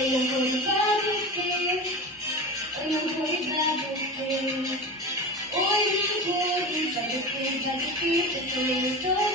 I'm going back again, when I'm going back again, oh, I'm going back again, back